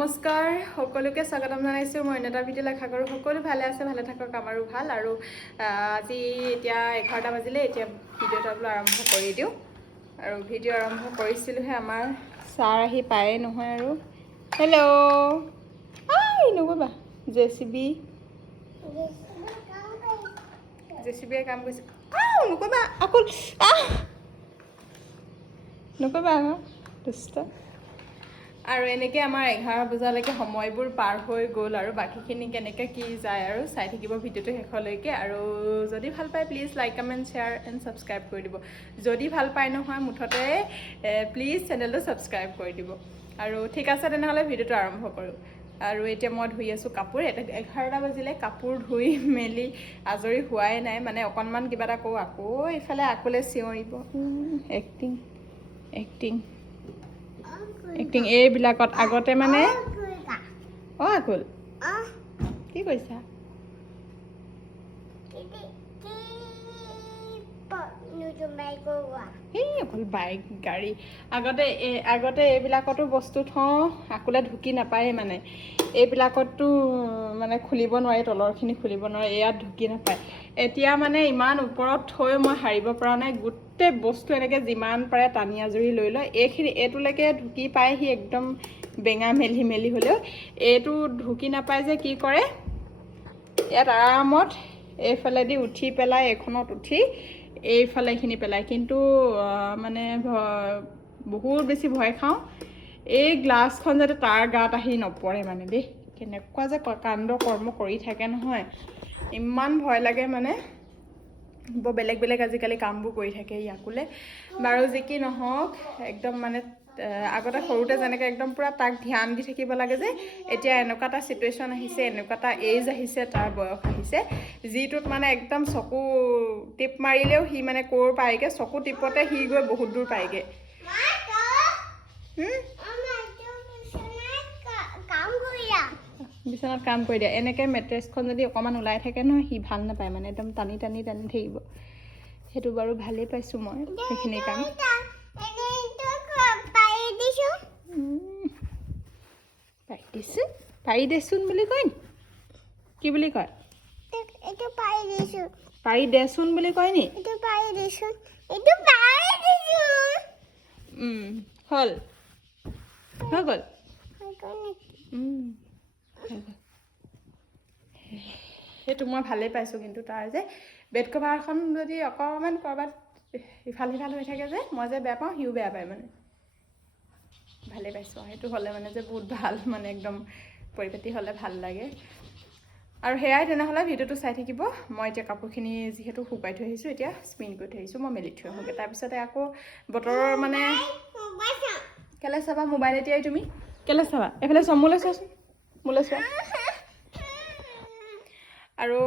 নমস্কাৰ সকলোকে স্বাগতম জনাইছোঁ মই এটা ভিডিঅ' লেখা কৰোঁ সকলো ভালে আছে ভালে থাকক আমাৰো ভাল আৰু আজি এতিয়া 11টা বাজিলে এতিয়া ভিডিঅ'টা বোলো আৰম্ভ কৰি দিওঁ আৰু ভিডিঅ' আৰম্ভ কৰিছিলোঁহে আমাৰ ছাৰ আহি পায়ে নহয় আৰু হেল্ল' আই নক'বা জেচিবিয়ে কাম কৰিছে নক'বা আকৌ নক'বা আকৌ দুষ্ট আৰু এনেকৈ আমাৰ 11 বজালৈকে সময়বোৰ পাৰ হৈ গ'ল আৰু বাকীখিনি কেনেকৈ কি যায় আৰু চাই থাকিব ভিডিঅ'টো শেষলৈকে আৰু যদি ভাল পায় please like comment share and subscribe কৰি দিব যদি ভাল পায় নহয় মুঠতে প্লিজ চেনেলটো ছাবস্ক্ৰাইব কৰি দিব আৰু ঠিক আছে তেনেহ'লে ভিডিঅ'টো আৰম্ভ কৰোঁ আৰু এতিয়া মই ধুই আছোঁ কাপোৰ এটা 11টা বাজিলে কাপোৰ ধুই মেলি আজৰি হোৱাই নাই মানে অকণমান কিবা এটা কৰোঁ আকৌ ইফালে আকলে চিঞৰিব এক্টিং এইবিলাকত আগতে মানে আকুল কি কৈছা অকল বাইক গাড়ী আগতে এইবিলাকতো বস্তু থওঁ আকলে ঢুকি নাপায় মানে এইবিলাকততো মানে খুলিব নোৱাৰি তলৰখিনি খুলিব নোৱাৰি ইয়াত ঢুকি নাপায় এতিয়া মানে ইমান ওপৰত থৈ মই সাৰিব পৰা নাই গোটেই বস্তু এনেকৈ যিমান পাৰে টানি আজৰি লৈ লয় এইটোলৈকে ঢুকি পায় সি একদম বেঙা মেলি হ'লেও এইটো ঢুকি নাপায় যে কি কৰে ইয়াত আৰামত এইফালেদি উঠি পেলাই এইখনত উঠি এইফালে এইখিনি পেলায় কিন্তু মানে বহুত বেছি ভয় খাওঁ এই গ্লাছখন যাতে তাৰ গাত আহি নপৰে মানে দেই কেনেকুৱা যে কাণ্ড কৰ্ম কৰি থাকে নহয় ইমান ভয় লাগে মানে বৰ বেলেগ আজিকালি কামবোৰ কৰি থাকে ইয়াকলে বাৰু যি কি নহওক একদম মানে আগতে সৰুতে যেনেকৈ একদম পূৰা তাক ধ্যান দি থাকিব লাগে যে এতিয়া এনেকুৱা এটা ছিটুৱেশ্যন আহিছে এনেকুৱা এটা এজ আহিছে তাৰ বয়স আহিছে যিটোত মানে একদম চকু টিপ মাৰিলেও সি মানে ক'ৰ পায়গৈ চকু টিপতে সি গৈ বহুত দূৰ পায়গৈ বিচনাত কাম কৰি দিয়া এনেকৈ মেট্ৰেছখন যদি অকণমান ওলাই থাকে নহয় সি ভাল নাপায় মানে একদম টানি থাকিব সেইটো বাৰু ভালেই পাইছোঁ মই সেইখিনি কাম পাৰি দেচোন বুলি কয় নি কি বুলি কয় পাৰি দেচোন বুলি কয় নি হ'ল হৈ গ'ল সেইটো মই ভালেই পাইছোঁ কিন্তু তাৰ যে বেড কভাৰখন যদি অকণমান ক'ৰবাত ইফাল সিফাল হৈ থাকে যে মই যে বেয়া পাওঁ সিও বেয়া পায় মানে ভালেই পাইছোঁ সেইটো হ'লে মানে যে বহুত ভাল মানে একদম পৰিপাটি হ'লে ভাল লাগে আৰু সেয়াই তেনেহ'লে ভিডিঅ'টো চাই থাকিব মই এতিয়া কাপোৰখিনি যিহেতু শুকাই থৈ আহিছোঁ এতিয়া স্পিন কৰি থৈ আহিছোঁ মই মেলি থৈ আহোঁগৈ তাৰপিছতে আকৌ বতৰৰ মানে কেলৈ চাবা মোবাইল এতিয়াই তুমি কেলৈ চাবা এইফালে মোলৈ চোৱাচোন মোলৈ চোৱা আৰু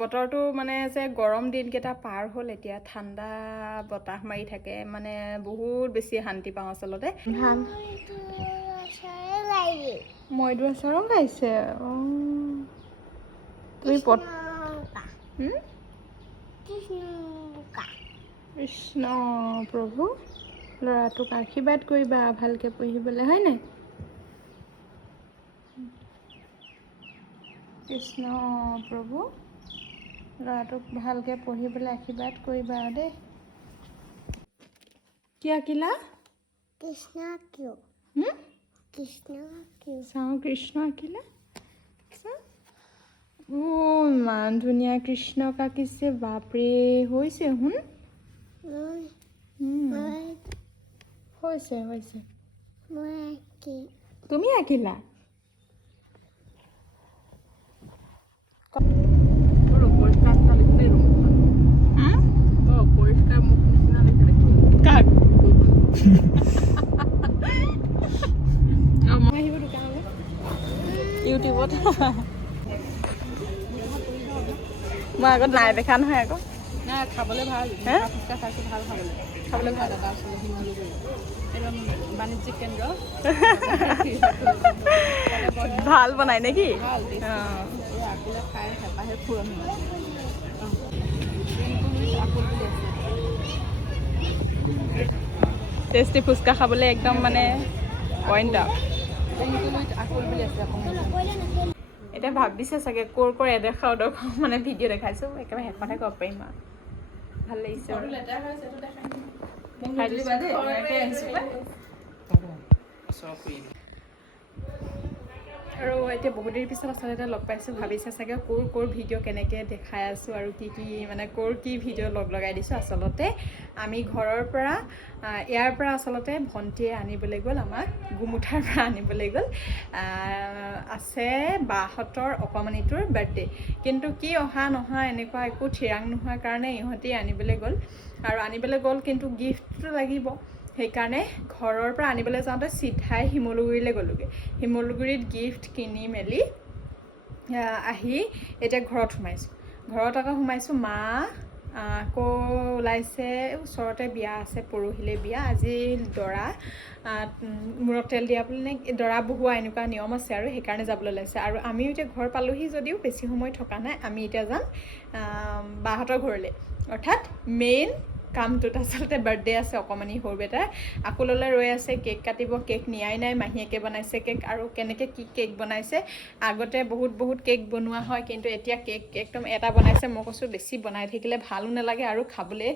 বতৰটো মানে যে গৰম দিনকেইটা পাৰ হ'ল এতিয়া ঠাণ্ডা বতাহ মাৰি থাকে মানে বহুত বেছি শান্তি পাওঁ আচলতে মইদুৰা চৰং গাইছে তুমি কৃষ্ণ প্ৰভু ল'ৰাটোক আশীৰ্বাদ কৰিবা ভালকৈ পঢ়িবলৈ হয় নাই কৃষ্ণ প্ৰভু ল'ৰাটোক ভালকৈ পঢ়িবলৈ আশীৰ্বাদ কৰিবা দেই কি আঁকিলা চাওঁ কৃষ্ণ আঁকিলা ইমান ধুনীয়া কৃষ্ণক আঁকিছে বাপৰে হৈছে হৈছে তুমি আঁকিলা ইউটিউবত মই আগত নাই দেখা নহয় আকৌ নাই খাবলৈ ভাল খাইছোঁ ভাল খাবলৈ ভাল দাদা আচলতে শিমলুগুৰি একদম বাণিজ্যিক কেন্দ্ৰ ভাল বনাই নেকি আকলে খাই হেঁপাহে ফুৰণ টেষ্টি ফুচকা খাবলৈ একদম মানে পইণ্ট আৰু বেংকুলুইত আকুল বুলি এতিয়া ভাবিছে চাগে ক'ৰ ক'ৰ এডোখৰ মানে ভিডিঅ' দেখাইছোঁ একেবাৰে শেষতে ক'ব পাৰিম আৰু ভাল লাগিছে আৰু এতিয়া বহুত দেৰি পিছত আচলতে লগ পাইছোঁ ভাবিছে চাগে ক'ৰ ভিডিঅ' কেনেকৈ দেখাই আছোঁ আৰু কি মানে কি ভিডিঅ' লগাই দিছোঁ আচলতে আমি ঘৰৰ পৰা ইয়াৰ পৰা আচলতে ভণ্টিয়ে আনিবলৈ গ'ল আমাক গুমুঠাৰ পৰা আনিবলৈ গ'ল আছে বাহঁতৰ অকণমানিটোৰ বাৰ্থডে কিন্তু কি অহা নহা এনেকুৱা একো ঠিৰাং নোহোৱাৰ কাৰণে ইহঁতি আনিবলৈ গ'ল আৰু আনিবলৈ গ'ল কিন্তু গিফ্টটো লাগিব সেইকাৰণে ঘৰৰ পৰা আনিবলৈ যাওঁতে চিধাই শিমলুগুৰিলৈ গ'লোগৈ শিমলুগুৰিত গিফ্ট কিনি মেলি আহি এতিয়া ঘৰত সোমাইছোঁ ঘৰত আকৌ সোমাইছোঁ মা আকৌ ওলাইছে ওচৰতে বিয়া আছে পৰহিলৈ বিয়া আজি দৰা মূৰত তেল দিয়া বুলি নে দৰা বহোৱা এনেকুৱা নিয়ম আছে আৰু সেইকাৰণে যাবলৈ ওলাইছে আৰু আমিও এতিয়া ঘৰ পালোহি যদিও বেছি সময় থকা নাই আমি এতিয়া যাম বাহঁতৰ ঘৰলৈ অৰ্থাৎ মেইন কামটোত আচলতে বাৰ্থডে আছে অকণমানি সৰু বেটাৰ আকুললৈ ৰৈ আছে কেক কাটিব কেক নিয়াই নাই মাহীয়েকে বনাইছে কেক আৰু কেনেকৈ কি কেক বনাইছে আগতে বহুত কেক বনোৱা হয় কিন্তু এতিয়া কেক একদম এটা বনাইছে মই কৈছোঁ বেছি বনাই থাকিলে ভালো নালাগে আৰু খাবলৈ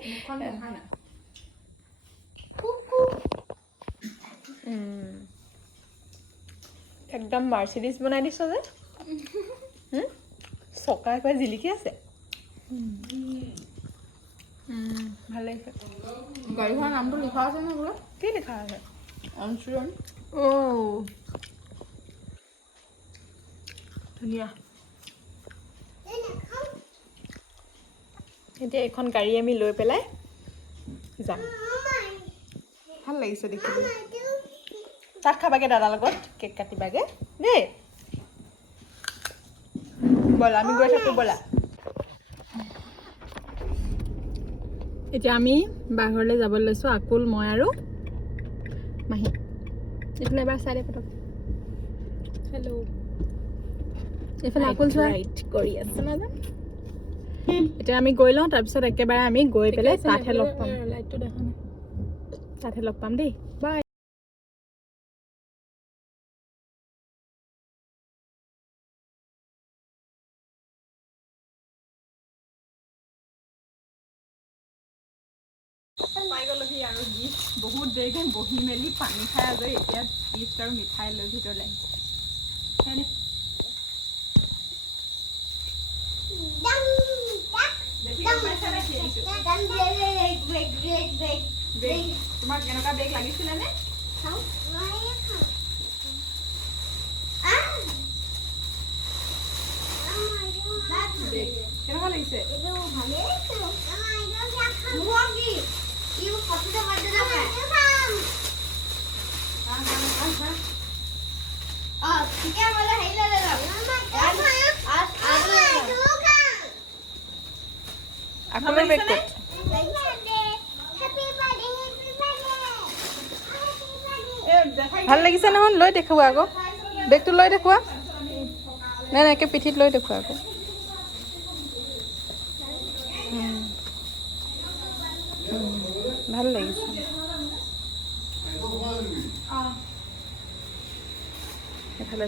একদম মাৰ্চিডিজ বনাই দিছ যে চকা একেবাৰে জিলিকি আছে ভাল লাগিছে গাড়ীখনৰ নামটো লিখা আছে নে বোলে কি লিখা আছে অঞ্চুৰণ ধুনীয়া এতিয়া এখন গাড়ী আমি লৈ পেলাই যাম ভাল লাগিছে দেখিবলৈ তাত খাবাগে দাদাৰ লগত কেক কাটিবাগে দেই ব'লা আমি গৈ থাকোঁ ব'লা এতিয়া আমি বাঘৰলৈ যাবলৈ লৈছোঁ আকুল মই আৰু মাহী এইফালে এবাৰ চাই দে পটক হেল্ল' এইফালে আকুল চোৱা কৰি আছে নাজানো এতিয়া আমি গৈ লওঁ তাৰপিছত একেবাৰে আমি গৈ পেলাই তাতহে লগ পাম লাইটটো দেখা নাই তাতহে লগ পাম দেই বাই পাই গ'লোহি আৰু গিফ্ট বহুত দেৰিকৈ বহি মেলি পানী খাই আজৰি এতিয়া গিফ্ট আৰু মিঠাই লৈ ভিতৰলৈ তোমাক কেনেকুৱা বেগ লাগিছিলে নে কেনেকুৱা লাগিছে আপোনাৰ বেগ ক'ত ভাল লাগিছে নহয় লৈ দেখুওৱা আকৌ বেগটো লৈ দেখুওৱা নাই নাই একে পিঠিত লৈ দেখুওৱা আকৌ ভাল লাগিছে এফালে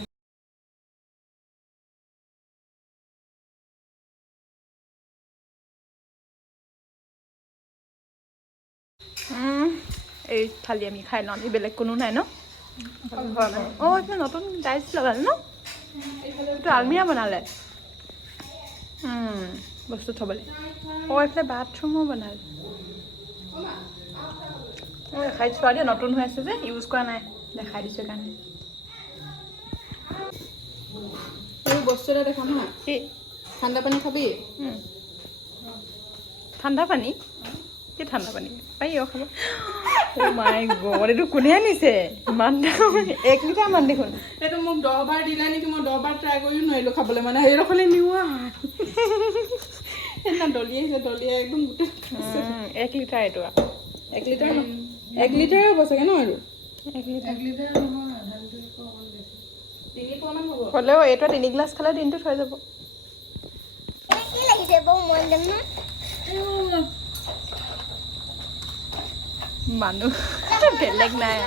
এই থালি আমি খাই লওঁ আমি বেলেগ কোনো নাই ন অঁ এইফালে নতুন টাইলছ লগালে ন এইটো আলমিৰা বনালে বস্তু থ'বলৈ অঁ এইফালে বাথৰুমো বনালে দেখাই দিছোঁ আৰু নতুন হৈ আছে যে ইউজ কৰা নাই দেখাই দিছোঁ কাৰণে এই বস্তু এটা দেখাম হা কি ঠাণ্ডা পানী খাবি ঠাণ্ডা পানী কি ঠাণ্ডা পানী পাৰি অঁ খাব মাই গড এইটো কোনে আনিছে ইমান 1 লিটাৰ মান দেখোন এইটো মোক 10 বাৰ দিলে নেকি মই 10 বাৰ ট্ৰাই কৰিও নোৱাৰিলোঁ খাবলৈ মানে সেইডোখৰলৈ নিওৱা সেইদিনা দলিয়াই একদম গোটেই 1 লিটাৰ এইটো 1 লিটাৰ 1 লিটাৰে হ'ব চাগে ন আৰু 1 লিটাৰ তিনি পোৱামান হ'ব হ'লেও এইটো 3 গ্লাছ খালে দিনটোত হৈ যাব মানুহ বেলেগ নাই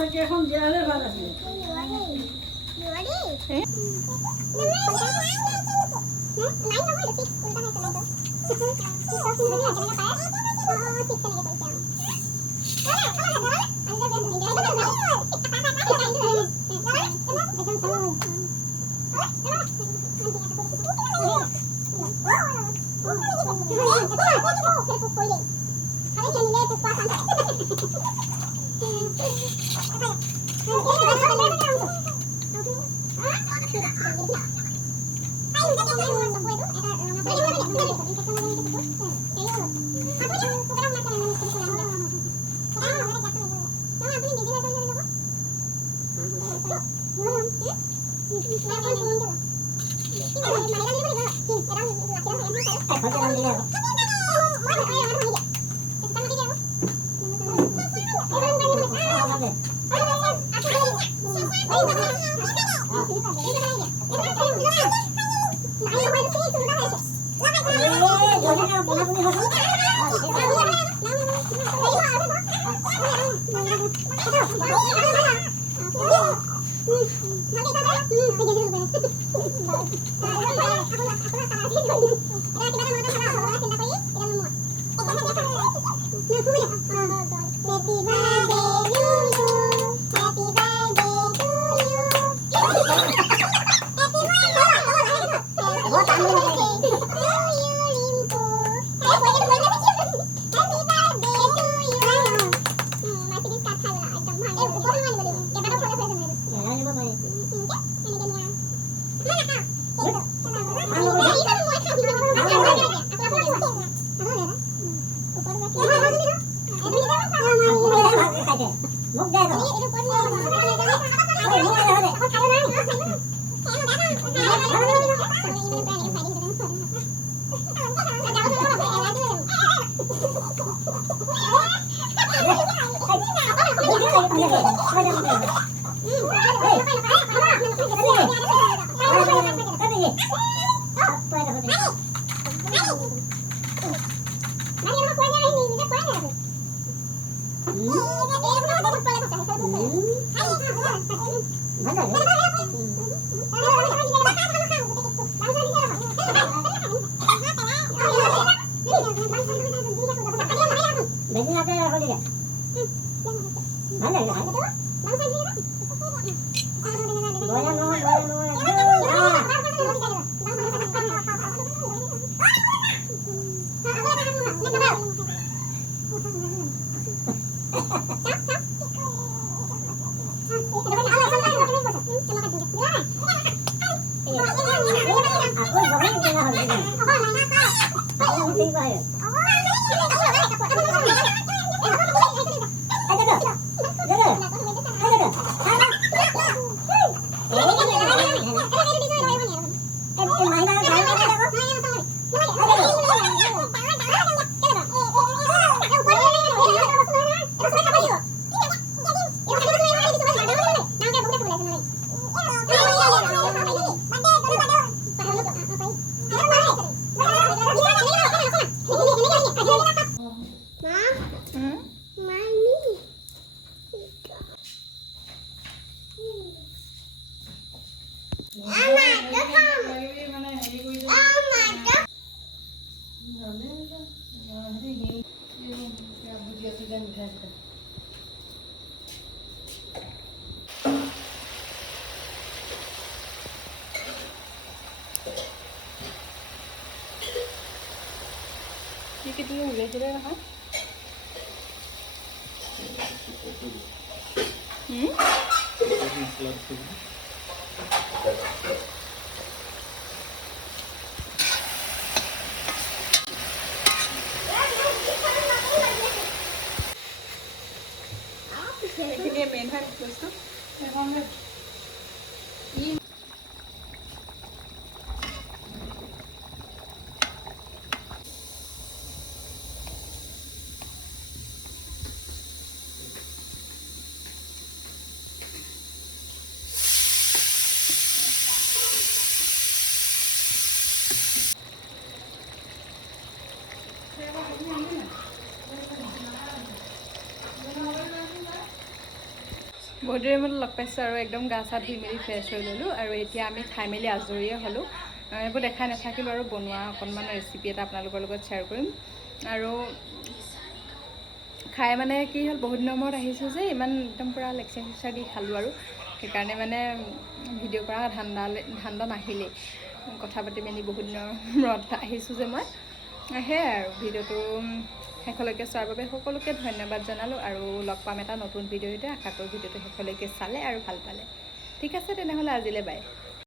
চাকি এখন দিয়া হ'লে ভাল আছিলে। বহুত দেৰি মূৰত লগ পাইছোঁ আৰু একদম গা চা ধুই মেলি ফ্ৰেছ হৈ ল'লোঁ আৰু এতিয়া আমি খাই মেলি আজৰিয়ে হ'লোঁ। এইবোৰ দেখাই নাথাকিলোঁ আৰু বনোৱা অকণমান ৰেচিপি এটা আপোনালোকৰ লগত শ্বেয়াৰ কৰিম। আৰু খাই মানে কি হ'ল, বহুত দিনৰ মূৰত আহিছোঁ যে ইমান একদম পূৰা লেকচাৰ চেকচাৰ দি খালোঁ আৰু সেইকাৰণে মানে ভিডিঅ' কৰা ধান্দা নাহিলেই। কথা পাতি মেলি বহুত দিনৰ মূৰত আহিছোঁ যে মই, সেয়াই আৰু ভিডিঅ'টো শেষলৈকে চোৱাৰ বাবে সকলোকে ধন্যবাদ জনালোঁ আৰু লগ পাম এটা নতুন ভিডিঅ'তে। আশা কৰোঁ ভিডিঅ'টো শেষলৈকে চালে আৰু ভাল পালে। ঠিক আছে তেনেহ'লে আজিলৈ বাই।